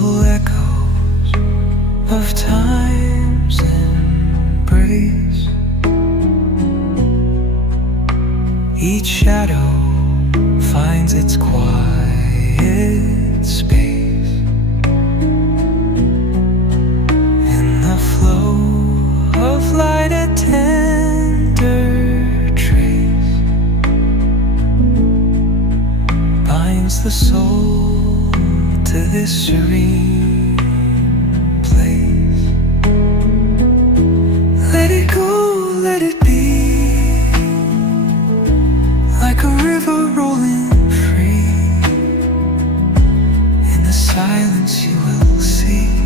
Full echoes of time's embrace. Each shadow finds its quiet space in the flow of light, a tender trace binds the soul to this serene place. Let it go, let it be, like a river rolling free. In the silence you will see